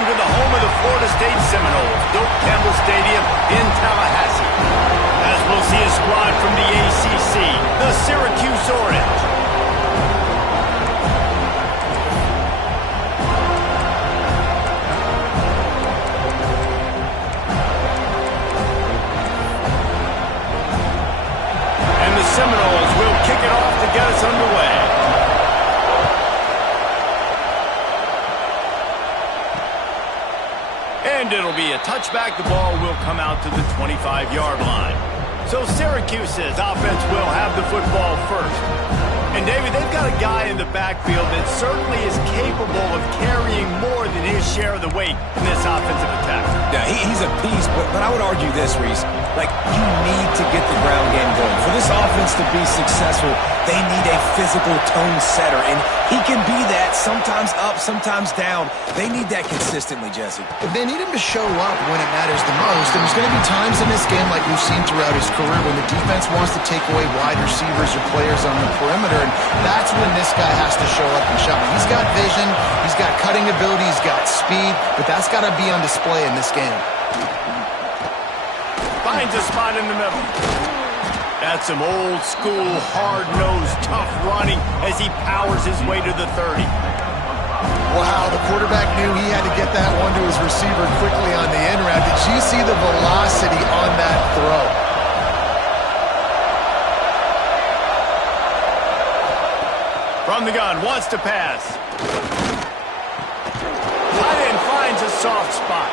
welcome to the home of the Florida State Seminoles, Doak Campbell Stadium in Tallahassee. As we'll see a squad from the ACC, the Syracuse Orange. And the Seminoles will kick it off to get us underway. And it'll be a touchback. The ball will come out to the 25-yard line. So Syracuse's offense will have the football first. And, David, they've got a guy in the backfield that certainly is capable of carrying more than his share of the weight in this offensive attack. Yeah, he's a piece, but I would argue this, Reese. Like, you need to get the ground game going. For this offense to be successful, they need a physical tone setter, and he can be that, sometimes up, sometimes down. They need that consistently, Jesse. They need him to show up when it matters the most, and there's going to be times in this game like we've seen throughout his career when the defense wants to take away wide receivers or players on the perimeter, and that's when this guy has to show up and shine. He's got vision, he's got cutting ability, he's got speed, but that's got to be on display in this game. Finds a spot in the middle. That's some old-school, hard-nosed, tough running as he powers his way to the 30. Wow, the quarterback knew he had to get that one to his receiver quickly on the end route. Did you see the velocity on that throw? From the gun, wants to pass. Tight end finds a soft spot.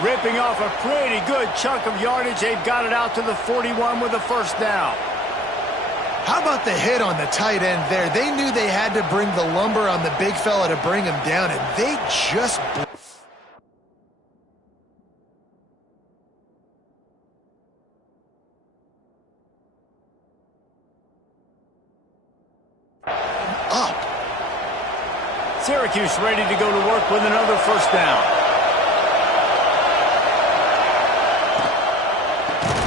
Ripping off a pretty good chunk of yardage. They've got it out to the 41 with a first down. How about the hit on the tight end there? They knew they had to bring the lumber on the big fella to bring him down, and they just... up. Syracuse ready to go to work with another first down.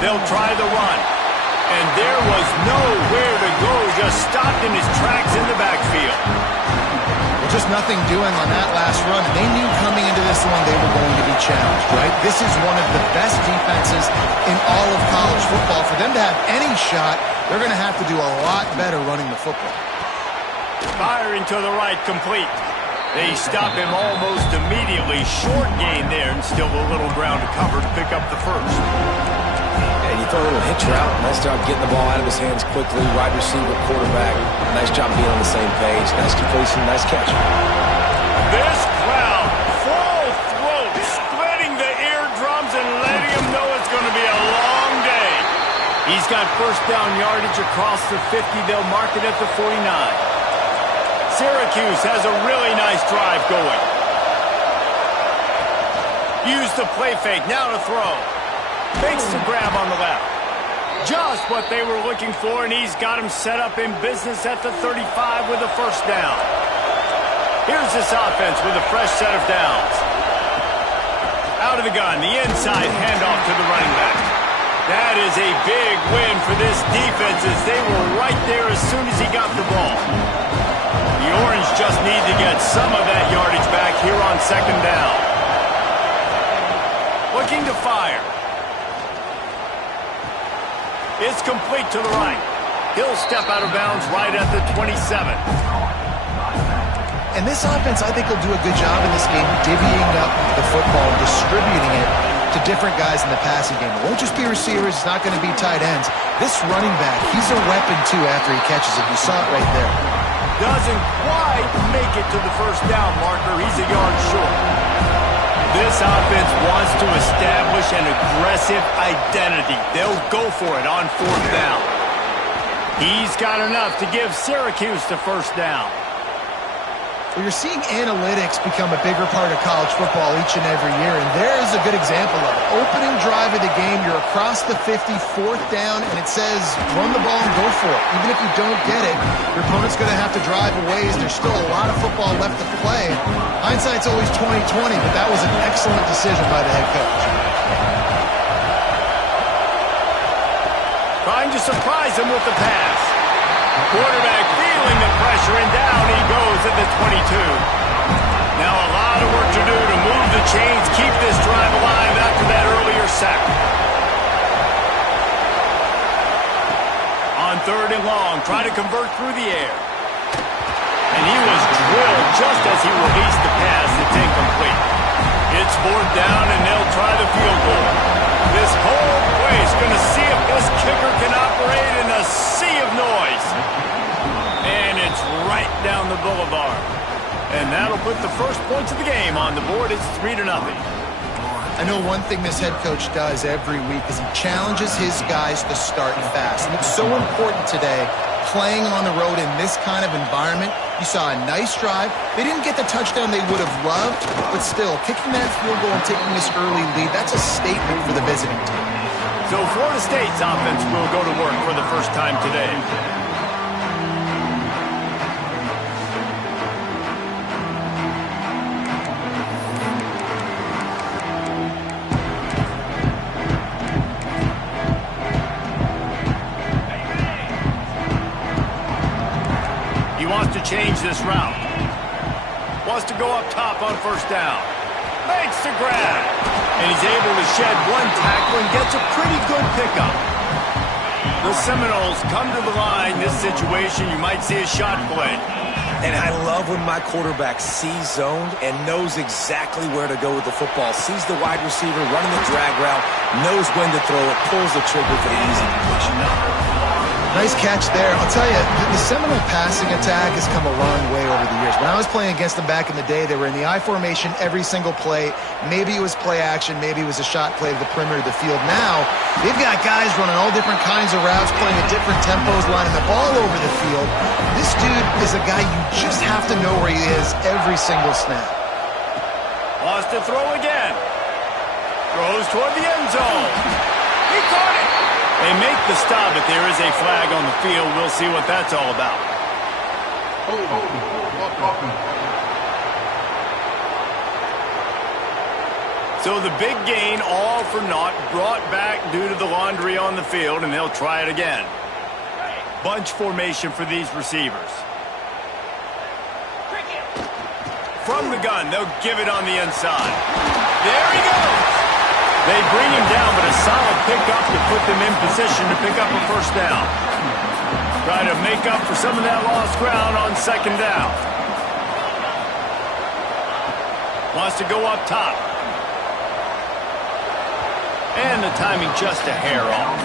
They'll try the run. And there was nowhere to go. Just stopped in his tracks in the backfield. Well, just nothing doing on that last run. They knew coming into this one they were going to be challenged, right? This is one of the best defenses in all of college football. For them to have any shot, they're going to have to do a lot better running the football. Firing to the right, complete. They stop him almost immediately. Short gain there, and still a little ground to cover to pick up the first. And you throw a little hitch route. Nice job getting the ball out of his hands quickly. Wide receiver, quarterback. Nice job being on the same page. Nice completion, nice catch. This crowd, full throat, splitting the eardrums and letting him know it's going to be a long day. He's got first down yardage across the 50. They'll mark it at the 49. Syracuse has a really nice drive going. Use the play fake, now to throw. Fakes the grab on the left. Just what they were looking for, and he's got him set up in business at the 35 with a first down. Here's this offense with a fresh set of downs. Out of the gun, the inside handoff to the running back. That is a big win for this defense as they were right there as soon as he got the ball. The Orange just need to get some of that yardage back here on second down. Looking to fire. It's complete to the right. He'll step out of bounds right at the 27. And this offense, I think, will do a good job in this game divvying up the football, distributing it to different guys in the passing game. It won't just be receivers. It's not going to be tight ends. This running back, he's a weapon, too, after he catches it. You saw it right there. Doesn't quite make it to the first down marker. He's a yard short. This offense wants to establish an aggressive identity. They'll go for it on fourth down. He's got enough to give Syracuse the first down. Well, you're seeing analytics become a bigger part of college football each and every year, and there's a good example of it. Opening drive of the game, you're across the 50, fourth down, and it says run the ball and go for it. Even if you don't get it, your opponent's going to have to drive a ways. There's still a lot of football left to play. Hindsight's always 20/20, but that was an excellent decision by the head coach. Trying to surprise him with the pass. Quarterback feeling the pressure, and down he goes at the 22. Now a lot of work to do to move the chains, keep this drive alive after that earlier sack. On 3rd and long, try to convert through the air. And he was drilled just as he released the pass. It's incomplete. It's 4th down, and they'll try the field goal. This whole place going to see if this kicker can operate in a sea of noise. And it's right down the boulevard. And that'll put the first points of the game on the board. It's 3-0. I know one thing this head coach does every week is he challenges his guys to start fast. And it's so important today, playing on the road in this kind of environment. You saw a nice drive. They didn't get the touchdown they would have loved, but still, kicking that field goal and taking this early lead, that's a statement for the visiting team. So Florida State's offense will go to work for the first time today. He wants to change this route. Wants to go up top on 1st down. Makes the grab. And he's able to shed one tackle and gets a pretty good pickup. The Seminoles come to the line. This situation, you might see a shot play. And I love when my quarterback sees zoned and knows exactly where to go with the football. Sees the wide receiver running the drag route, knows when to throw it, pulls the trigger for the easy completion. Nice catch there. I'll tell you, the Seminole passing attack has come a long way over the years. When I was playing against them back in the day, they were in the I formation every single play. Maybe it was play action. Maybe it was a shot play to the perimeter of the field. Now, they've got guys running all different kinds of routes, playing at different tempos, lining the ball over the field. This dude is a guy you just have to know where he is every single snap. Wants to throw again. Throws toward the end zone. He caught it. They make the stop, but there is a flag on the field. We'll see what that's all about. So the big gain, all for naught, brought back due to the laundry on the field, and they'll try it again. Bunch formation for these receivers. From the gun, they'll give it on the inside. There he goes. They bring him down, but a solid pickup to put them in position to pick up a 1st down. Try to make up for some of that lost ground on 2nd down. Wants to go up top. And the timing just a hair off.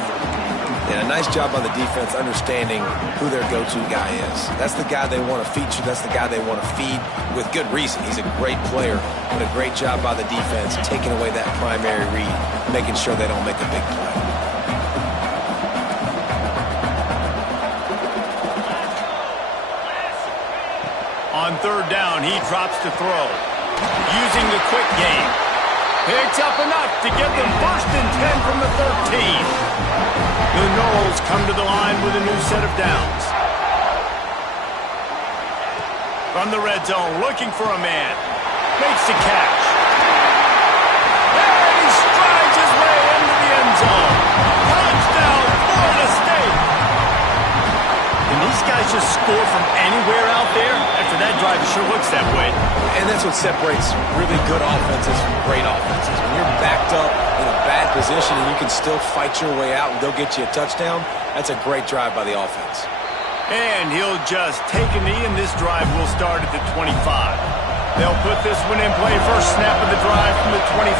Yeah, nice job on the defense understanding who their go-to guy is. That's the guy they want to feature. That's the guy they want to feed with good reason. He's a great player, but a great job by the defense taking away that primary read, making sure they don't make a big play. On 3rd down, he drops to throw. Using the quick game. Picks up enough to get them 1st and 10 from the 13. The Noles come to the line with a new set of downs. From the red zone, looking for a man. Makes the catch. And he strides his way into the end zone. Touchdown, Florida State. Can these guys just score from anywhere out there? After that drive, it sure looks that way. And that's what separates really good offenses from great offenses. When you're backed up in a bad position and you can still fight your way out and they'll get you a touchdown, that's a great drive by the offense. And he'll just take a knee, and this drive will start at the 25. They'll put this one in play. First snap of the drive from the 25.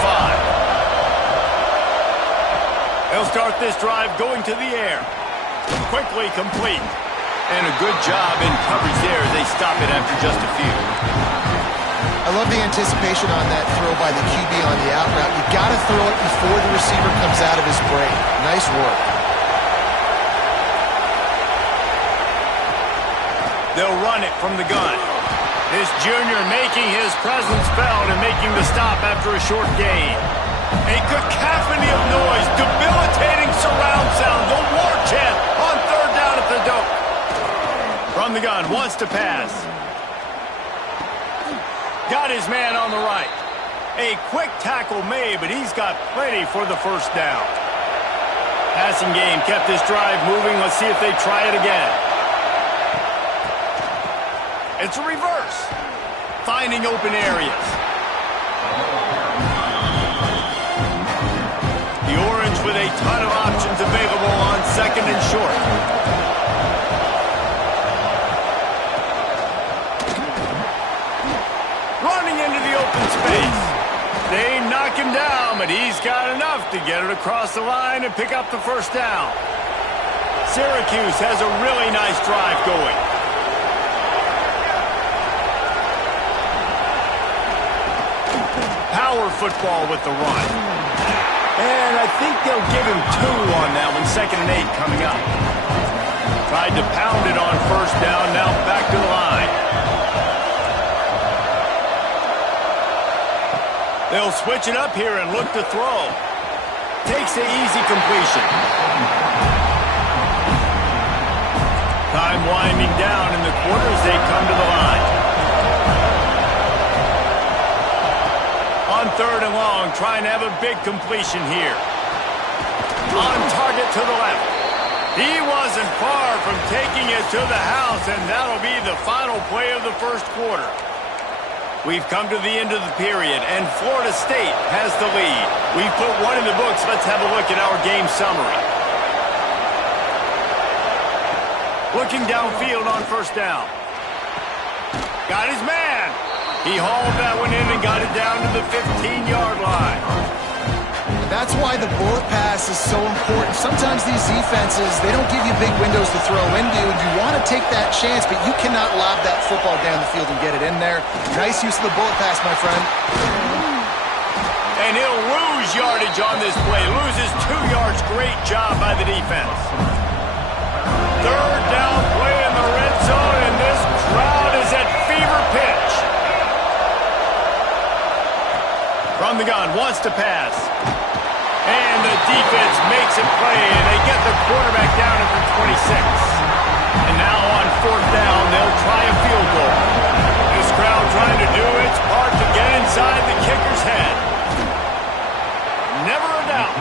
They'll start this drive going to the air. Quickly complete. And a good job in coverage there. They stop it after just a few. I love the anticipation on that throw by the QB on the out route. You've got to throw it before the receiver comes out of his break. Nice work. They'll run it from the gun. This junior making his presence felt and making the stop after a short gain. A cacophony of noise, debilitating surround sound, the war chant on 3rd down at the dope. From the gun, wants to pass. Got his man on the right. A quick tackle made, but he's got plenty for the 1st down. Passing game kept this drive moving. Let's see if they try it again. It's a reverse. Finding open areas. with a ton of options available on second and short. Running into the open space. They knock him down, but he's got enough to get it across the line and pick up the first down. Syracuse has a really nice drive going. Power football with the run. And I think they'll give him 2 on that one. 2nd and 8 coming up. Tried to pound it on first down, now back to the line. They'll switch it up here and look to throw. Takes the easy completion. Time winding down in the quarter as they come to the line. On 3rd and long, trying to have a big completion here. On target to the left. He wasn't far from taking it to the house, and that'll be the final play of the first quarter. We've come to the end of the period, and Florida State has the lead. We've put one in the books. Let's have a look at our game summary. Looking downfield on first down. Got his man. He hauled that one in and got it down to the 15-yard line. That's why the bullet pass is so important. Sometimes these defenses, they don't give you big windows to throw into, and you want to take that chance, but you cannot lob that football down the field and get it in there. Nice use of the bullet pass, my friend. And he'll lose yardage on this play. Loses 2 yards. Great job by the defense. 3rd down play in the red zone, and this crowd is at fever pitch. From the gun, wants to pass. And the defense makes a play, and they get the quarterback down at the 26. And now on 4th down, they'll try a field goal. This crowd trying to do its part to get inside the kicker's head. Never a doubt.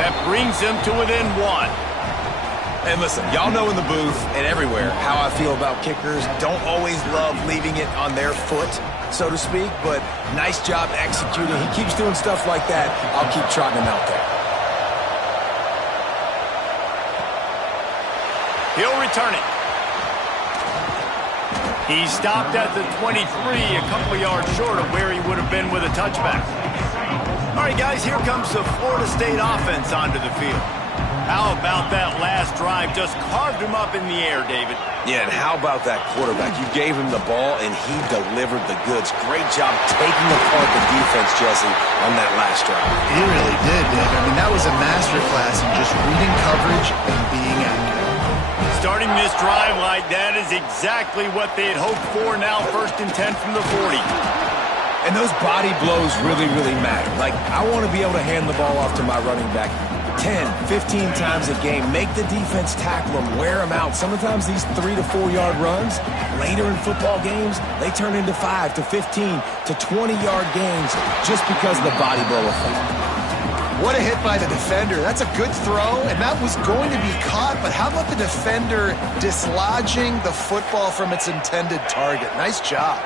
That brings them to within 1. And listen, y'all know in the booth and everywhere how I feel about kickers. Don't always love leaving it on their foot, so to speak, but nice job executing. He keeps doing stuff like that. I'll keep trotting him out there. He'll return it. He stopped at the 23, a couple of yards short of where he would have been with a touchback. All right, guys, here comes the Florida State offense onto the field. How about that last drive? Just carved him up in the air, David. Yeah, and how about that quarterback? You gave him the ball, and he delivered the goods. Great job taking apart the defense, Jesse, on that last drive. He really did, David. I mean, that was a masterclass in just reading coverage and being accurate. Starting this drive like that is exactly what they had hoped for. Now 1st and 10 from the 40. And those body blows really, really matter. Like, I want to be able to hand the ball off to my running back 10, 15 times a game. Make the defense tackle them, wear them out. Sometimes these 3 to 4 yard runs, later in football games, they turn into 5 to 15 to 20 yard gains just because of the body blow effect. What a hit by the defender. That's a good throw, and that was going to be caught, but how about the defender dislodging the football from its intended target? Nice job.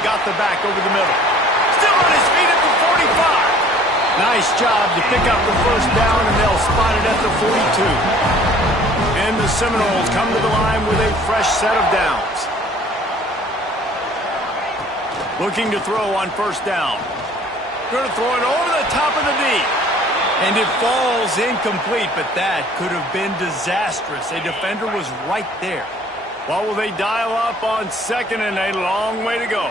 Got the back over the middle. Still on his feet at the 45. Nice job to pick up the first down, and they'll spot it at the 42. And the Seminoles come to the line with a fresh set of downs. Looking to throw on first down. Going to throw it over the top of the knee. And it falls incomplete, but that could have been disastrous. A defender was right there. What will they dial up on 2nd and a long way to go?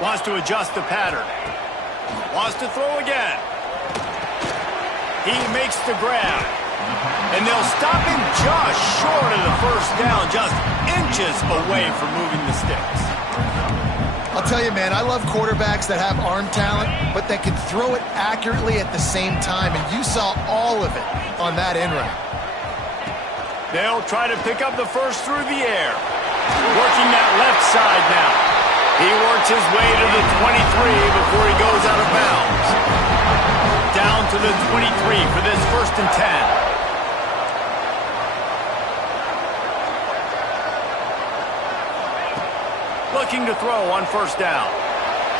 Wants to adjust the pattern. Wants to throw again. He makes the grab. And they'll stop him just short of the first down, just inches away from moving the sticks. I'll tell you, man, I love quarterbacks that have arm talent, but that can throw it accurately at the same time, and you saw all of it on that in route. They'll try to pick up the first through the air. Working that left side now. He works his way to the 23 before he goes out of bounds. Down to the 23 for this 1st and 10. Looking to throw on first down.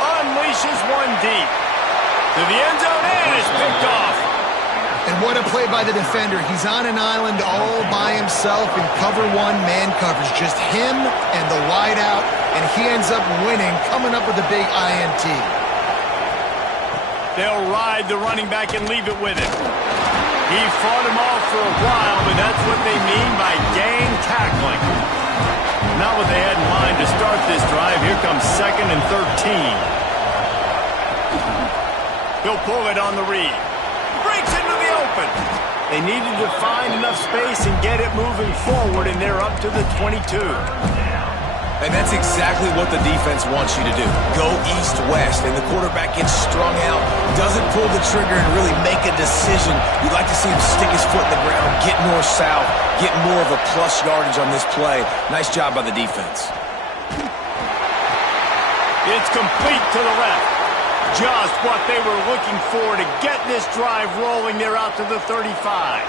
Unleashes one deep. To the end zone, and it's picked off. And what a play by the defender. He's on an island all by himself in cover one man coverage. Just him and the wideout, and he ends up winning, coming up with a big INT. They'll ride the running back and leave it with him. He fought him off for a while, but that's what they mean by gang tackling. Not what they had in mind to start this drive. Here comes 2nd and 13. He'll pull it on the read. Breaks into the open. They needed to find enough space and get it moving forward, and they're up to the 22. And that's exactly what the defense wants you to do. Go east-west, and the quarterback gets strung out, doesn't pull the trigger and really make a decision. You'd like to see him stick his foot in the ground, get north-south, get more of a plus yardage on this play. Nice job by the defense. It's complete to the left. Just what they were looking for to get this drive rolling. They're out to the 35.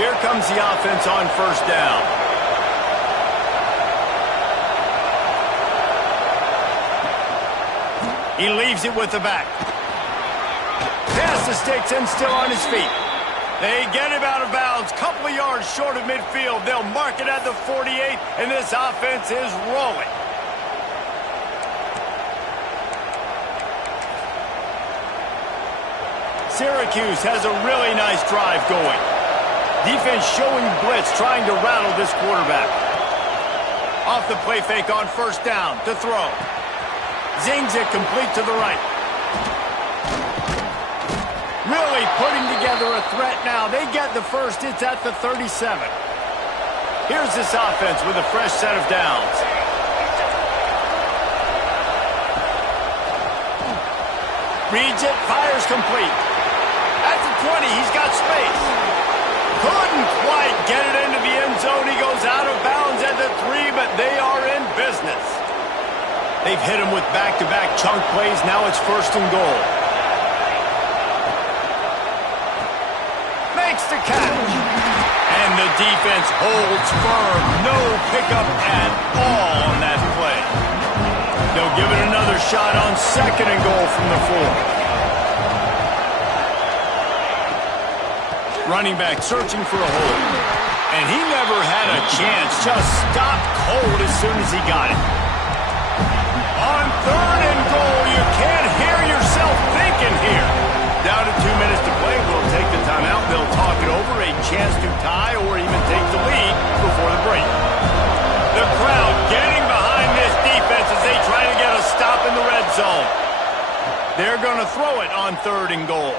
Here comes the offense on 1st down. He leaves it with the back. Pass the sticks and still on his feet. They get him out of bounds. Couple of yards short of midfield. They'll mark it at the 48, and this offense is rolling. Syracuse has a really nice drive going. Defense showing blitz, trying to rattle this quarterback. Off the play fake on 1st down to throw. Zings it complete to the right. Really putting together a threat now. They get the first. It's at the 37. Here's this offense with a fresh set of downs. Reads it, fires complete. At the 20, he's got space. Couldn't quite get it into the end zone. He goes out of bounds at the 3, but they are in business. They've hit him with back-to-back chunk plays. Now it's 1st and goal. Makes the catch. And the defense holds firm. No pickup at all on that play. They'll give it another shot on 2nd and goal from the 4. Running back searching for a hole. And he never had a chance. Just stopped cold as soon as he got it. On 3rd and goal, you can't hear yourself thinking here. Down to 2 minutes to play. We'll take the timeout. They'll talk it over. A chance to tie or even take the lead before the break. The crowd getting behind this defense as they try to get a stop in the red zone. They're going to throw it on 3rd and goal.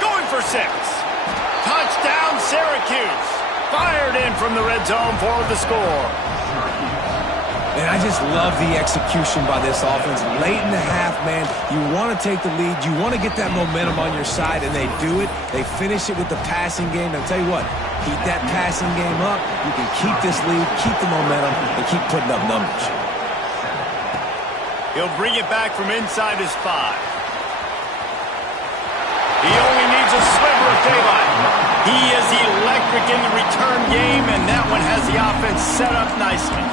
Going for 6. Touchdown, Syracuse. Fired in from the red zone for the score. And I just love the execution by this offense. Late in the half, man, you want to take the lead. You want to get that momentum on your side, and they do it. They finish it with the passing game. And I'll tell you what, keep that passing game up. You can keep this lead, keep the momentum, and keep putting up numbers. He'll bring it back from inside his 5. He only needs a sliver of daylight. He is electric in the return game, and that one has the offense set up nicely.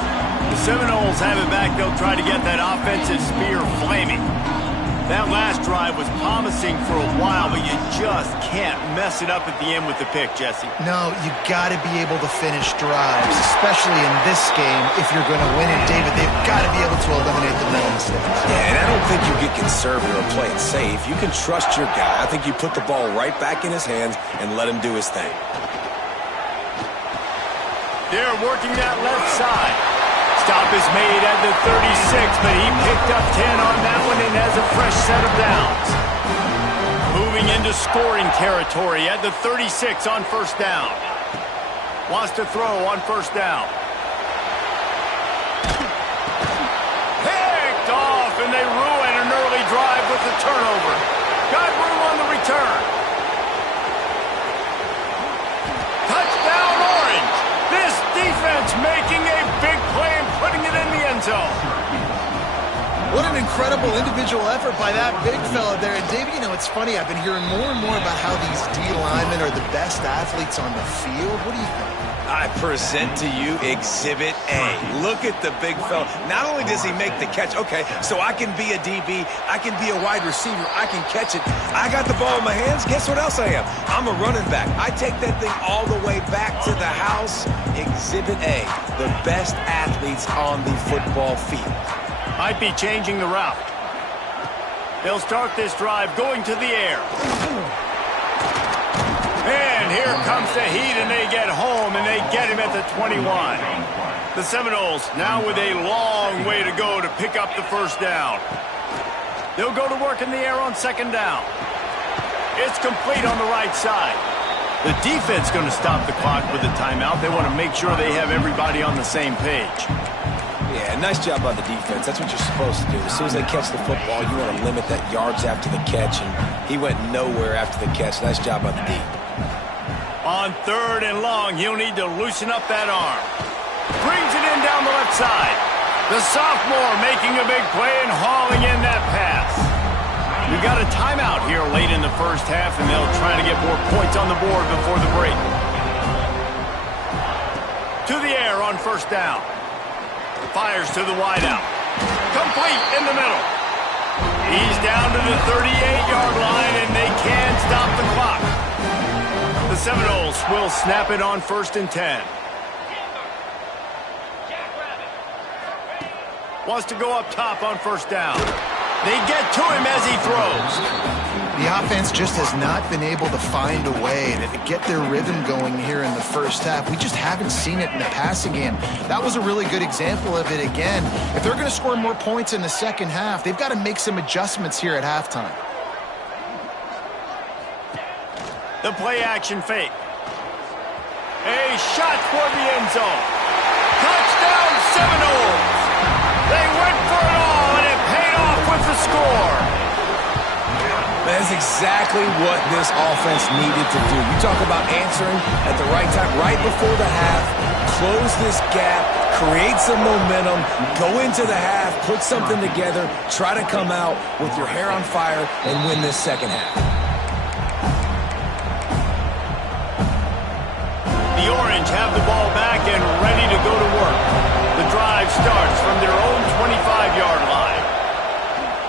The Seminoles have it back. They'll try to get that offensive spear flaming. That last drive was promising for a while, but you just can't mess it up at the end with the pick, Jesse. No, you got to be able to finish drives, especially in this game. If you're going to win it, David, they've got to be able to eliminate the mental mistakes. Yeah, and I don't think you get conservative or play it safe. You can trust your guy. I think you put the ball right back in his hands and let him do his thing. They're working that left side. Stop is made at the 36, but he picked up 10 on that one and has a fresh set of downs. Moving into scoring territory at the 36 on 1st down. Wants to throw on 1st down. Picked off, and they ruin an early drive with the turnover. Got room on the return. Touchdown, Orange. This defense making a big play and putting it in the end zone. What an incredible individual effort by that big fella there. And, Dave, you know, it's funny. I've been hearing more and more about how these D linemen are the best athletes on the field. What do you think? I present to you Exhibit A. Look at the big fella. Not only does he make the catch, okay, so I can be a DB, I can be a wide receiver, I can catch it. I got the ball in my hands. Guess what else I am? I'm a running back. I take that thing all the way back to the house. Exhibit A, the best athletes on the football field. Might be changing the route. They'll start this drive going to the air. And here comes the heat, and they get home, and they get him at the 21. The Seminoles now with a long way to go to pick up the first down. They'll go to work in the air on second down. It's complete on the right side. The defense going to stop the clock with a timeout. They want to make sure they have everybody on the same page. Yeah, nice job by the defense. That's what you're supposed to do. As soon as they catch the football, you want to limit that yards after the catch, and he went nowhere after the catch. Nice job by the D. On third and long, he'll need to loosen up that arm. Brings it in down the left side. The sophomore making a big play and hauling in that pass. We've got a timeout here late in the first half, and they'll try to get more points on the board before the break. To the air on first down. Fires to the wideout. Complete in the middle. He's down to the 38-yard line, and they can stop the clock. The Seminoles will snap it on 1st and 10. Wants to go up top on first down. They get to him as he throws. The offense just has not been able to find a way to get their rhythm going here in the first half. We just haven't seen it in the passing game. That was a really good example of it again. If they're going to score more points in the second half, they've got to make some adjustments here at halftime. The play-action fake. A shot toward the end zone. Touchdown, Seminoles! They went for it all, and it paid off with the score. That's exactly what this offense needed to do. You talk about answering at the right time, right before the half, close this gap, create some momentum, go into the half, put something together, try to come out with your hair on fire and win this second half. The Orange have the ball back and ready to go to work. The drive starts from their own 25-yard line.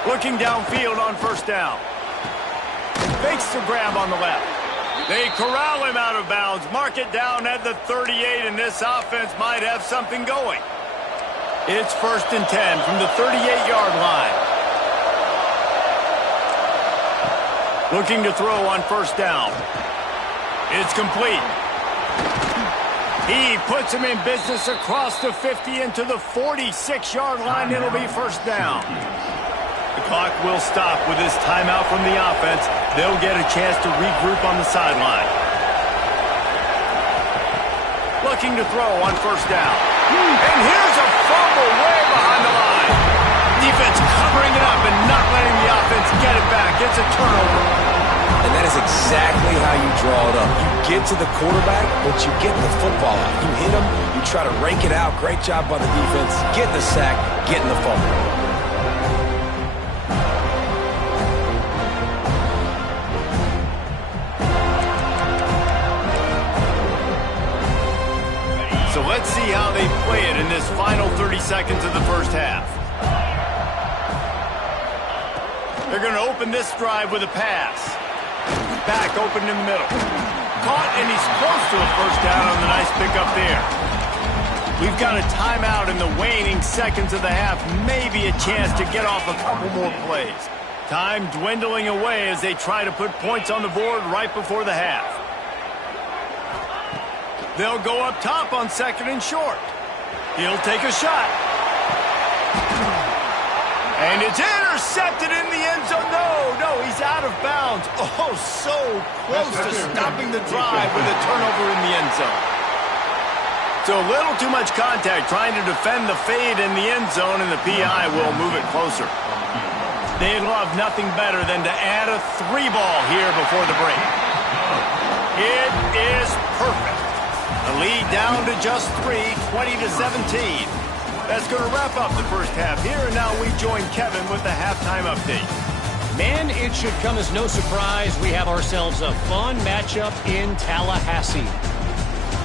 Looking downfield on first down. Fakes the grab on the left. They corral him out of bounds, mark it down at the 38, and this offense might have something going. It's 1st and 10 from the 38-yard line. Looking to throw on first down. It's complete. He puts him in business across the 50 into the 46-yard line. It'll be first down. The clock will stop with this timeout from the offense. They'll get a chance to regroup on the sideline. Looking to throw on first down. And here's a fumble way behind the line. Defense covering it up and not letting the offense get it back. It's a turnover. And that is exactly how you draw it up. You get to the quarterback, but you get the football out. You hit him, you try to rake it out. Great job by the defense. Getting the sack, getting the fumble. So let's see how they play it in this final 30 seconds of the first half. They're going to open this drive with a pass. Back open in the middle. Caught, and he's close to a first down on the nice pickup there. We've got a timeout in the waning seconds of the half. Maybe a chance to get off a couple more plays. Time dwindling away as they try to put points on the board right before the half. They'll go up top on second and short. He'll take a shot. And it's intercepted in the end zone. No, he's out of bounds. Oh, so close to stopping the drive with a turnover in the end zone. So a little too much contact trying to defend the fade in the end zone, and the PI will move it closer. They'd love nothing better than to add a 3-ball here before the break. It is perfect. The lead down to just 3, 20-17. That's going to wrap up the first half here, and now we join Kevin with the halftime update. Man, it should come as no surprise we have ourselves a fun matchup in Tallahassee.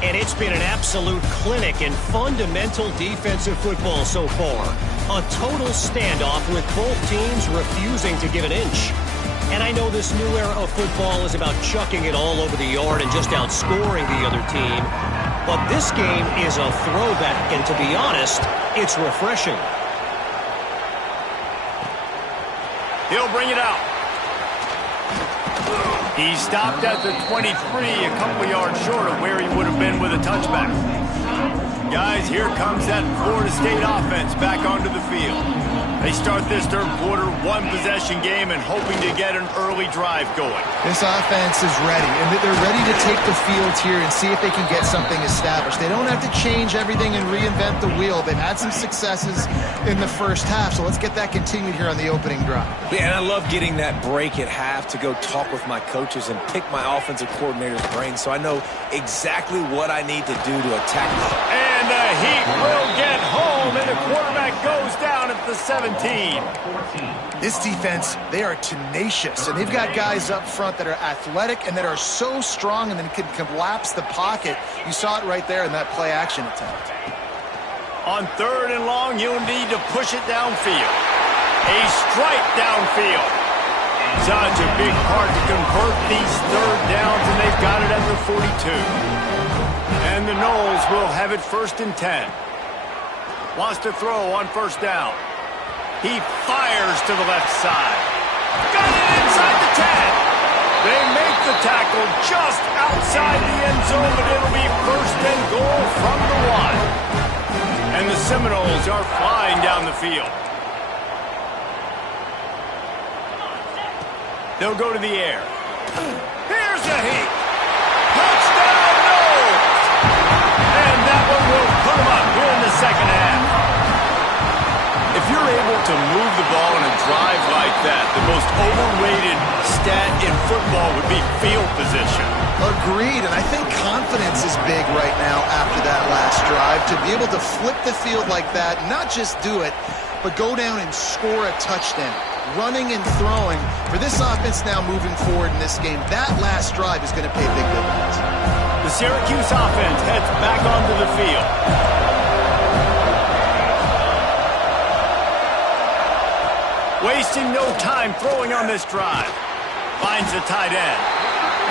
And it's been an absolute clinic in fundamental defensive football so far. A total standoff with both teams refusing to give an inch. And I know this new era of football is about chucking it all over the yard and just outscoring the other team. But this game is a throwback, and to be honest, it's refreshing. He'll bring it out. He stopped at the 23, a couple yards short of where he would have been with a touchback. Guys, here comes that Florida State offense back onto the field. They start this third quarter, one-possession game, and hoping to get an early drive going. This offense is ready, and they're ready to take the field here and see if they can get something established. They don't have to change everything and reinvent the wheel. They've had some successes in the first half, so let's get that continued here on the opening drive. Yeah, and I love getting that break at half to go talk with my coaches and pick my offensive coordinator's brain so I know exactly what I need to do to attack them. And the Heat will get home, and the quarterback goes down at the 17. This defense, they are tenacious, and they've got guys up front that are athletic and that are so strong and then can collapse the pocket. You saw it right there in that play-action attempt. On third and long, you'll need to push it downfield. A strike downfield. Such a big part to convert these third downs, and they've got it at the 42. And the Noles will have it 1st and 10. Wants to throw on first down. He fires to the left side. Got it inside the 10. They make the tackle just outside the end zone, but it'll be 1st and goal from the 1. And the Seminoles are flying down the field. They'll go to the air. Here's a Heat. Touchdown, Noles! And that one will put them up here in the second half. If you're able to move the ball in a drive like that, the most overrated stat in football would be field position. Agreed, and I think confidence is big right now after that last drive. To be able to flip the field like that, not just do it, but go down and score a touchdown. Running and throwing. For this offense now moving forward in this game, that last drive is going to pay big dividends. The Syracuse offense heads back onto the field. Wasting no time throwing on this drive. Finds the tight end.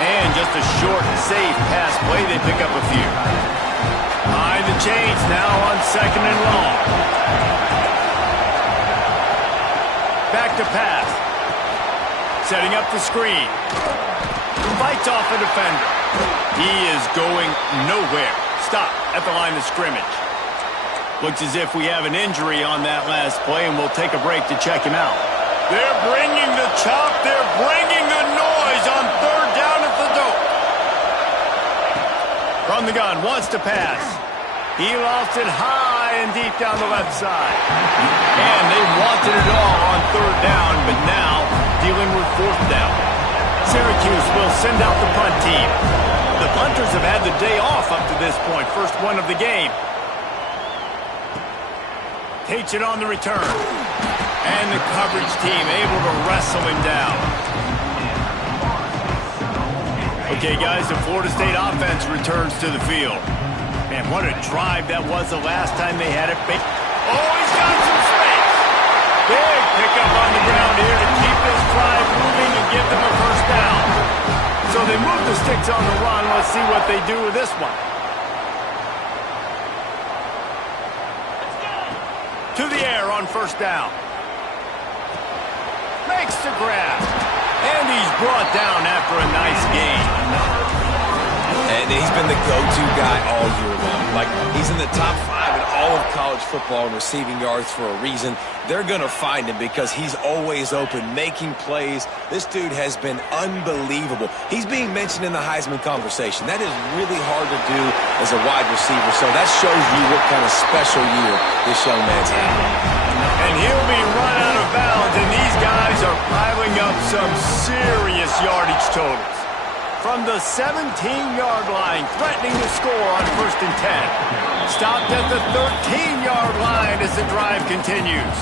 And just a short, safe pass play. They pick up a few. Behind the chains now on 2nd and long. Back to pass. Setting up the screen. Fights off a defender. He is going nowhere. Stop at the line of scrimmage. Looks as if we have an injury on that last play, and we'll take a break to check him out. They're bringing the chop. They're bringing the noise on third down at the dope. From the gun, wants to pass. He lost it high and deep down the left side. And they wanted it all on third down, but now dealing with 4th down. Syracuse will send out the punt team. The punters have had the day off up to this point. First one of the game. Takes it on the return. And the coverage team able to wrestle him down. Okay, guys, the Florida State offense returns to the field. Man, what a drive that was the last time they had it. Oh, he's got some space. Big pickup on the ground here to keep this drive moving and give them a 1st down. So they move the sticks on the run. Let's see what they do with this one. To the air on 1st down. Makes the grab. And he's brought down after a nice gain. And he's been the go-to guy all year long. Like, he's in the top 5 in all of college football in receiving yards for a reason. They're going to find him because he's always open, making plays. This dude has been unbelievable. He's being mentioned in the Heisman conversation. That is really hard to do as a wide receiver. So that shows you what kind of special year this young man's having. And he'll be run out of bounds, and these guys are piling up some serious yardage totals. from the 17-yard line, threatening to score on 1st and 10. Stopped at the 13-yard line as the drive continues.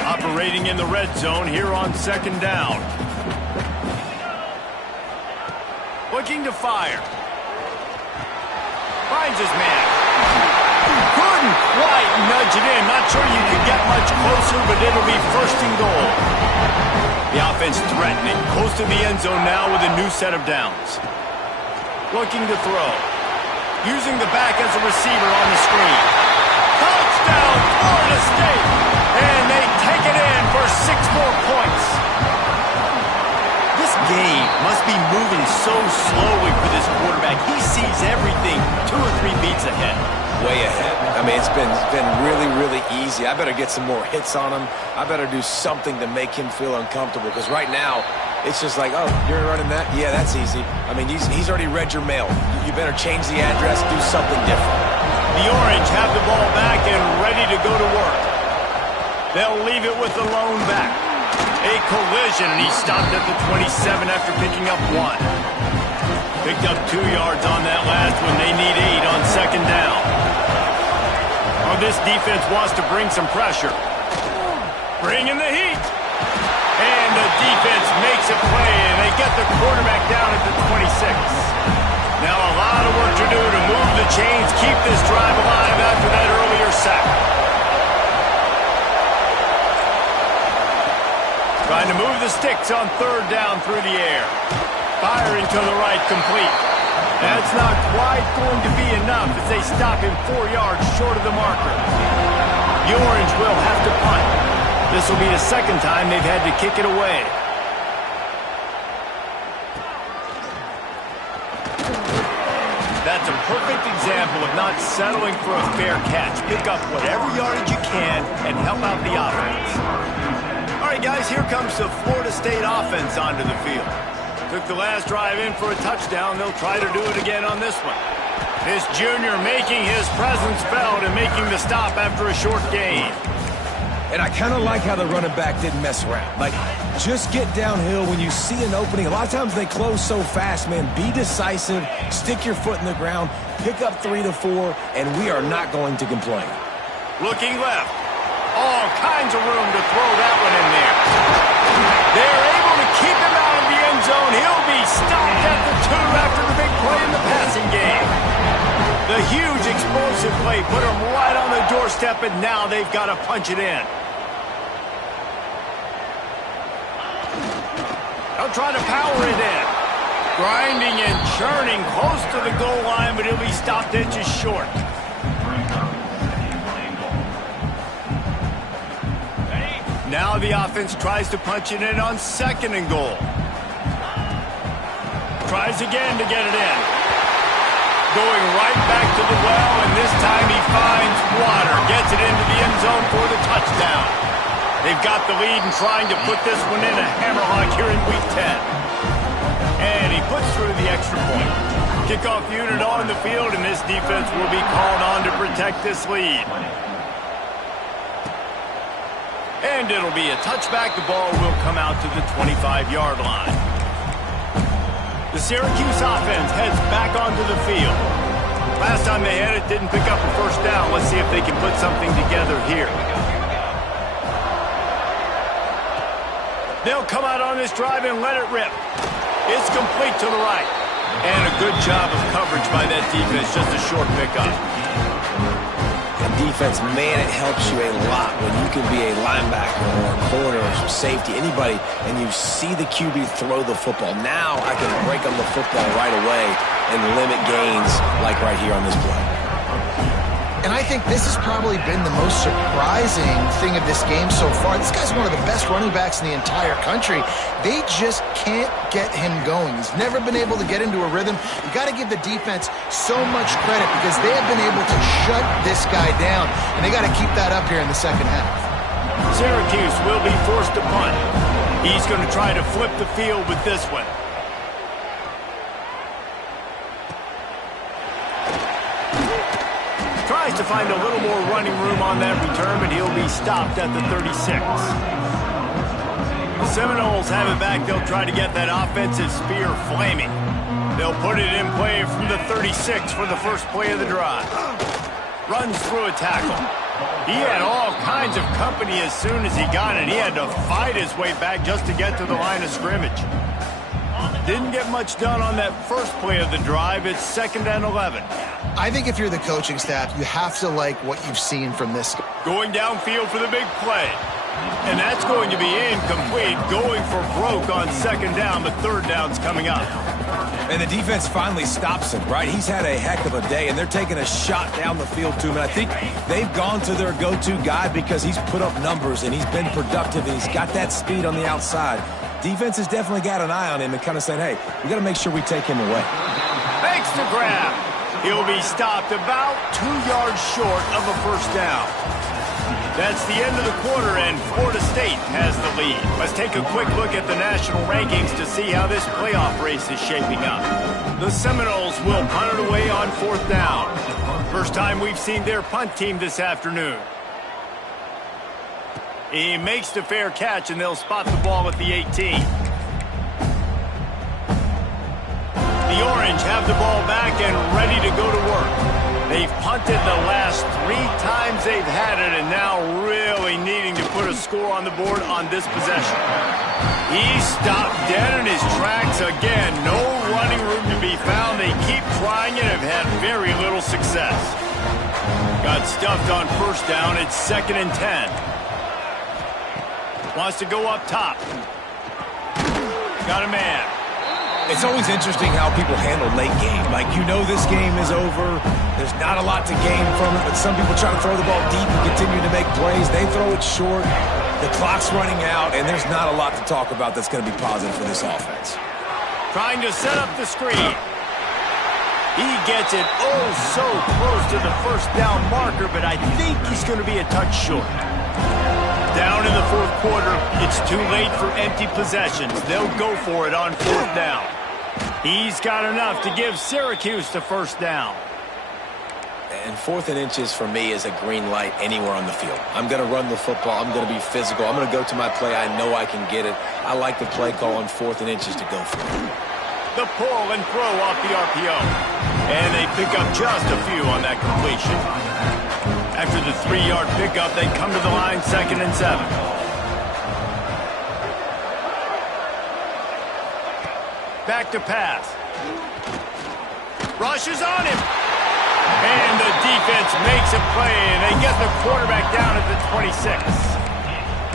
Operating in the red zone here on 2nd down. Looking to fire. Finds his man. Couldn't quite nudge it in. Not sure you could get much closer, but it'll be 1st and goal. The offense threatening. Close to the end zone now with a new set of downs. Looking to throw. Using the back as a receiver on the screen. Touchdown, Florida State. And they take it in for 6 more points. This game must be moving so slowly for this quarterback. He sees everything 2 or 3 beats ahead. Way ahead. I mean, it's been really, really easy. I better get some more hits on him. I better do something to make him feel uncomfortable, because right now, it's just like, oh, you're running that? Yeah, that's easy. I mean, he's already read your mail. You better change the address, do something different. The Orange have the ball back and ready to go to work. They'll leave it with the lone back. A collision, and he stopped at the 27 after picking up 1. Picked up 2 yards on that last one. They need 8 on 2nd down. Well, this defense wants to bring some pressure. Bringing the heat. And the defense makes a play, and they get the quarterback down at the 26. Now a lot of work to do to move the chains, keep this drive alive after that earlier sack. Trying to move the sticks on 3rd down through the air. Firing to the right, complete. That's not quite going to be enough as they stop him 4 yards short of the marker. The Orange will have to punt. This will be the 2nd time they've had to kick it away. That's a perfect example of not settling for a fair catch. Pick up whatever yardage you can and help out the offense. All right, guys, here comes the Florida State offense onto the field. Took the last drive in for a touchdown. They'll try to do it again on this one. This junior making his presence felt and making the stop after a short gain. And I kind of like how the running back didn't mess around. Like, just get downhill when you see an opening. A lot of times they close so fast, man. Be decisive, stick your foot in the ground, pick up 3 to 4, and we are not going to complain. Looking left. All kinds of room to throw that one in there. They're able to keep him out of the end zone. He'll be stopped at the 2 after the big play in the passing game. The huge explosive play put him right on the doorstep, and now they've got to punch it in. They'll try to power it in. Grinding and churning close to the goal line, but he'll be stopped inches short. Now the offense tries to punch it in on 2nd and goal. Tries again to get it in. Going right back to the well, and this time he finds water. Gets it into the end zone for the touchdown. They've got the lead and trying to put this one in a hammerlock here in Week 10. And he puts through the extra point. Kickoff unit on the field, and this defense will be called on to protect this lead. And it'll be a touchback. The ball will come out to the 25-yard line. The Syracuse offense heads back onto the field. Last time they had it, didn't pick up a 1st down. Let's see if they can put something together here. They'll come out on this drive and let it rip. It's complete to the right. And a good job of coverage by that defense. Just a short pickup. And defense, man, it helps you a lot when you can be a linebacker or a corner or safety, anybody, and you see the QB throw the football. Now I can break on the football right away and limit gains like right here on this play. And I think this has probably been the most surprising thing of this game so far. This guy's one of the best running backs in the entire country. They just can't get him going. He's never been able to get into a rhythm. You got to give the defense so much credit because they have been able to shut this guy down, and they got to keep that up here in the 2nd half. Syracuse will be forced to punt. He's going to try to flip the field with this one. Tries to find a little more running room on that return, but he'll be stopped at the 36. The Seminoles have it back. They'll try to get that offensive spear flaming. They'll put it in play from the 36 for the first play of the drive. Runs through a tackle. He had all kinds of company as soon as he got it. He had to fight his way back just to get to the line of scrimmage. Didn't get much done on that first play of the drive. It's 2nd and 11. I think if you're the coaching staff, you have to like what you've seen from this. Going downfield for the big play. And that's going to be incomplete. Going for broke on 2nd down, but 3rd down's coming up. And the defense finally stops him, right? He's had a heck of a day, and they're taking a shot down the field to him. And I think they've gone to their go-to guy because he's put up numbers, and he's been productive, and he's got that speed on the outside. Defense has definitely got an eye on him and kind of saying, hey, we got to make sure we take him away. Makes the grab. He'll be stopped about 2 yards short of a 1st down. That's the end of the quarter, and Florida State has the lead. Let's take a quick look at the national rankings to see how this playoff race is shaping up. The Seminoles will punt it away on 4th down. First time we've seen their punt team this afternoon. He makes the fair catch, and they'll spot the ball at the 18. The Orange have the ball back and ready to go to work. They've punted the last 3 times they've had it, and now really needing to put a score on the board on this possession. He stopped dead in his tracks again. No running room to be found. They keep trying it and have had very little success. Got stuffed on 1st down. It's 2nd and 10. Wants to go up top. Got a man. It's always interesting how people handle late game. Like, you know this game is over. There's not a lot to gain from it, but some people try to throw the ball deep and continue to make plays. They throw it short. The clock's running out, and there's not a lot to talk about that's going to be positive for this offense. Trying to set up the screen. He gets it so close to the 1st down marker, but I think he's going to be a touch short. Down in the 4th quarter, it's too late for empty possessions. They'll go for it on 4th down. He's got enough to give Syracuse the 1st down. And 4th and inches for me is a green light anywhere on the field. I'm going to run the football. I'm going to be physical. I'm going to go to my play. I know I can get it. I like the play call on 4th and inches to go for it. The pull and throw off the RPO. And they pick up just a few on that completion. After the 3-yard pickup, they come to the line 2nd and 7. Back to pass. Rushes on him. And the defense makes a play, and they get the quarterback down at the 26.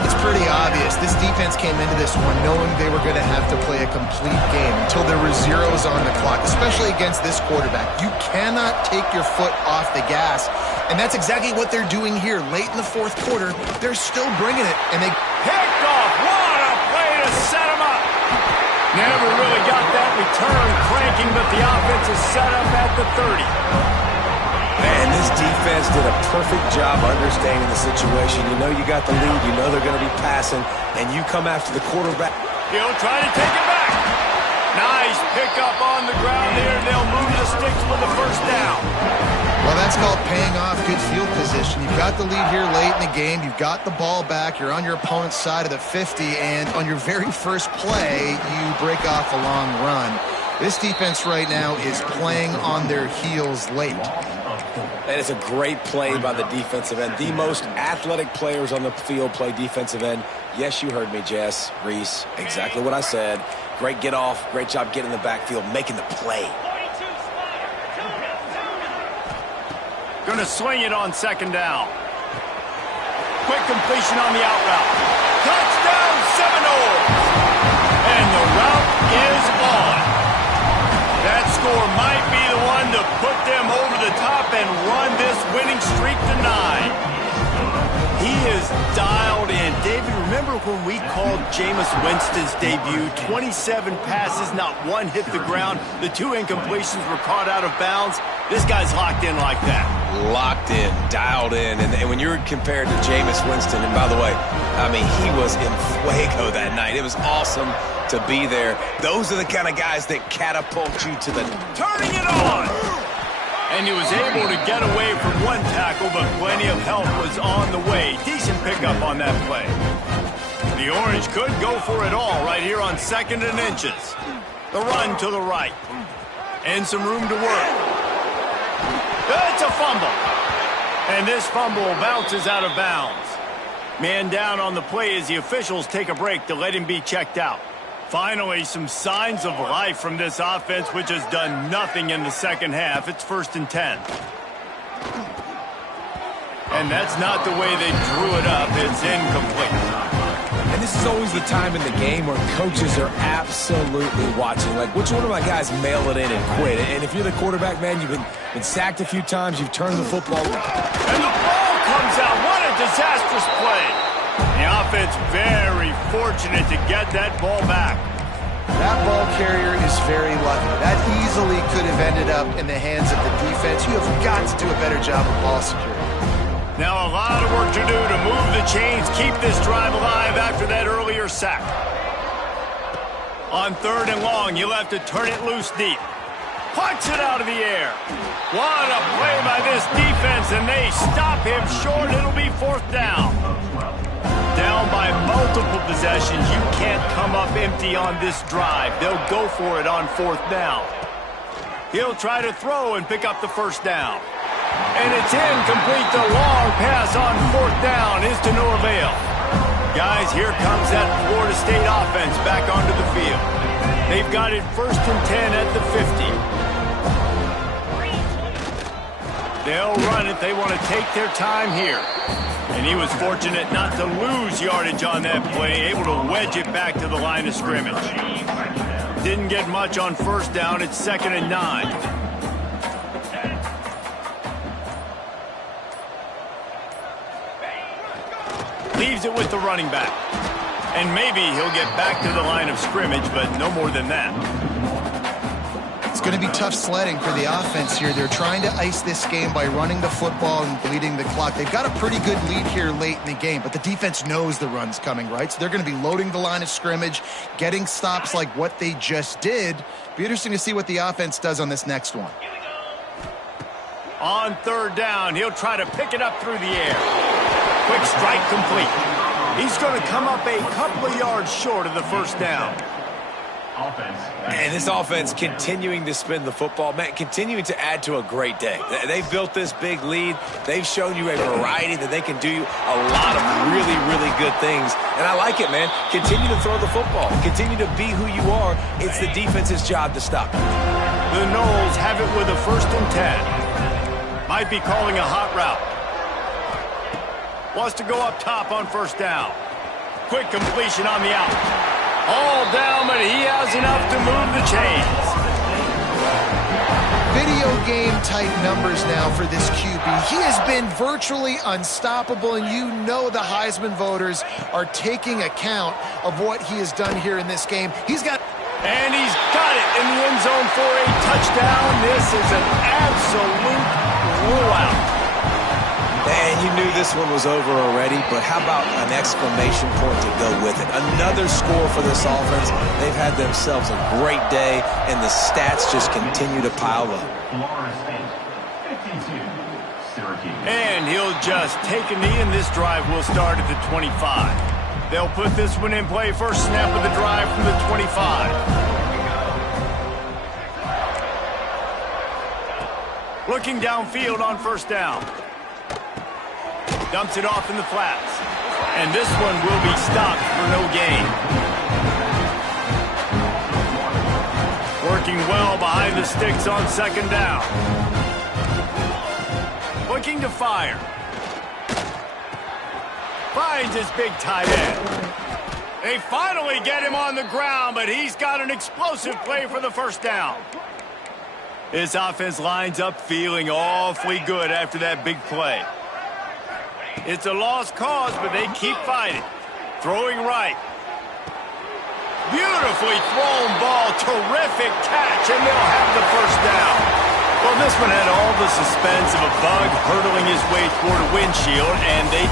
It's pretty obvious. This defense came into this one knowing they were going to have to play a complete game until there were zeros on the clock, especially against this quarterback. You cannot take your foot off the gas, and that's exactly what they're doing here. Late in the 4th quarter, they're still bringing it, and they picked off. What a play to set him up. Never really got that return cranking, but the offense is set up at the 30. Man, this defense did a perfect job understanding the situation. You know you got the lead. You know they're going to be passing, and you come after the quarterback. He'll try to take it back. Nice pickup on the ground there. They'll move the sticks for the 1st down. Well, that's called paying off good field position. You've got the lead here late in the game. You've got the ball back. You're on your opponent's side of the 50, and on your very first play, you break off a long run. This defense right now is playing on their heels late. And it's a great play by the defensive end. The most athletic players on the field play defensive end. Yes, you heard me, Jess, Reese. Exactly what I said. Great get off. Great job getting in the backfield, making the play. Going to swing it on 2nd down. Quick completion on the out route. Touchdown, Seminoles! And the route is on. That score might be the one to put them over the top and run this winning streak to 9. He is dialed in. David, remember when we called Jameis Winston's debut? 27 passes, not one hit the ground. The 2 incompletions were caught out of bounds. This guy's locked in like that. Locked in, dialed in. And when you're compared to Jameis Winston, and by the way, I mean, he was in fuego that night. It was awesome to be there. Those are the kind of guys that catapult you to the... Turning it on! And he was able to get away from one tackle, but plenty of help was on the way. Decent pickup on that play. The Orange could go for it all right here on 2nd and inches. The run to the right. And some room to work. It's a fumble. And this fumble bounces out of bounds. Man down on the play as the officials take a break to let him be checked out. Finally, some signs of life from this offense, which has done nothing in the second half. It's 1st and 10. And that's not the way they drew it up. It's incomplete. And this is always the time in the game where coaches are absolutely watching. Like, which one of my guys mail it in and quit? And if you're the quarterback, man, you've been sacked a few times. You've turned the football. And the ball comes out. What a disastrous play. The offense very fortunate to get that ball back. That ball carrier is very lucky. That easily could have ended up in the hands of the defense. You have got to do a better job of ball security. Now a lot of work to do to move the chains, keep this drive alive after that earlier sack. On 3rd and long, you'll have to turn it loose deep. Punch it out of the air. What a play by this defense, and they stop him short. It'll be 4th down. Down by multiple possessions. You can't come up empty on this drive. They'll go for it on 4th down. He'll try to throw and pick up the 1st down. And it's incomplete. The long pass on 4th down is to no avail. Guys, here comes that Florida State offense back onto the field. They've got it 1st and 10 at the 50. They'll run it. They want to take their time here. And he was fortunate not to lose yardage on that play, able to wedge it back to the line of scrimmage. Didn't get much on 1st down. It's 2nd and 9. Leaves it with the running back. And maybe he'll get back to the line of scrimmage, but no more than that. It's going to be tough sledding for the offense here. They're trying to ice this game by running the football and bleeding the clock. They've got a pretty good lead here late in the game, but the defense knows the run's coming, right? So they're going to be loading the line of scrimmage, getting stops like what they just did. Be interesting to see what the offense does on this next one. On 3rd down, he'll try to pick it up through the air. Quick strike complete. He's going to come up a couple of yards short of the 1st down. And this offense continuing to spin the football, man, continuing to add to a great day. They've built this big lead. They've shown you a variety that they can do a lot of really, really good things. And I like it, man. Continue to throw the football. Continue to be who you are. It's the defense's job to stop you. The Noles have it with a 1st and 10. Might be calling a hot route. Wants to go up top on 1st down. Quick completion on the out. All down, but he has enough to move the chains. Video game type numbers now for this QB. He has been virtually unstoppable, and you know the Heisman voters are taking account of what he has done here in this game. And he's got it in the end zone for a touchdown. This is an absolute blowout. And you knew this one was over already, but how about an exclamation point to go with it? Another score for this offense. They've had themselves a great day, and the stats just continue to pile up. And he'll just take a knee, and this drive will start at the 25. They'll put this one in play. First snap of the drive from the 25. Looking downfield on 1st down. Dumps it off in the flats. And this one will be stopped for no gain. Working well behind the sticks on 2nd down. Looking to fire. Finds his big tight end. They finally get him on the ground, but he's got an explosive play for the 1st down. This offense lines up feeling awfully good after that big play. It's a lost cause, but they keep fighting. Throwing right. Beautifully thrown ball. Terrific catch, and they'll have the 1st down. Well, this one had all the suspense of a bug hurtling his way toward a windshield, and they